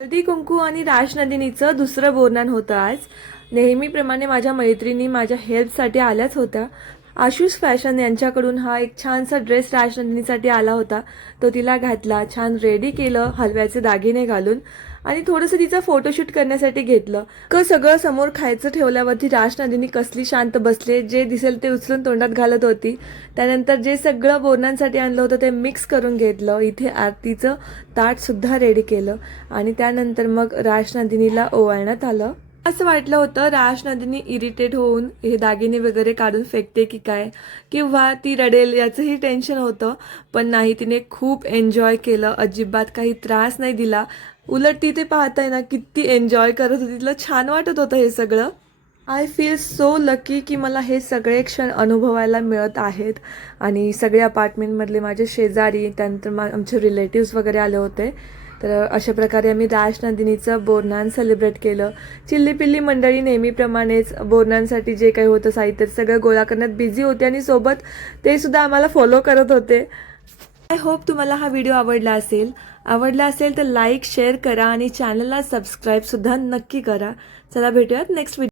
हळदी कुंकू आणि राजनंदिनीचं दुसरं बोरनान होतं आज. नेहमीप्रमाणे माझ्या मैत्रिणी माझ्या हेल्पसाठी आल्याच होत्या. आशुष फॅशन यांच्याकडून हा एक छानसा ड्रेस राजनंदिनीसाठी आला होता. तो तिला घातला, छान रेडी केलं हलव्याचे दागिने घालून आणि थोडंसं तिचं फोटोशूट करण्यासाठी घेतलं. सगळं समोर खायचं ठेवल्यावरती राजनंदिनी कसली शांत बसले, जे दिसेल ते उचलून तोंडात घालत होती. त्यानंतर जे सगळं बोरनांसाठी आणलं होतं ते मिक्स करून घेतलं. इथे आरतीचं ताटसुद्धा रेडी केलं आणि त्यानंतर मग राजनंदिनीला ओवाळण्यात आलं. असं वाटलं होतं राजनंदिनी इरिटेट होऊन हे दागिने वगैरे काढून फेकते की काय, किंवा ती रडेल याचंही टेन्शन होतं. पण नाही, तिने खूप एन्जॉय केलं, अजिबात काही त्रास नाही दिला. उलट ती ते पाहताय ना किती एन्जॉय करत होती, तिला छान वाटत होतं हे सगळं. आय फील सो लकी की मला हे सगळे क्षण अनुभवायला मिळत आहेत. आणि सगळे अपार्टमेंटमधले माझे शेजारी, त्यानंतर आमचे रिलेटिव्स वगैरे आले होते. तर अशा प्रकारे आम्ही राजनंदिनीचं बोरनान सेलिब्रेट केलं. चिल्लीपिल्ली मंडळी नेहमीप्रमाणेच बोरनांसाठी जे काही होतं साहित्य सगळं गोळा करण्यात बिझी होते आणि सोबत ते सुद्धा आम्हाला फॉलो करत होते. आय होप तुम्हाला हा व्हिडिओ आवडला असेल तर लाईक शेअर करा आणि चॅनलला सबस्क्राईबसुद्धा नक्की करा. चला भेटूयात नेक्स्ट व्हिडिओ.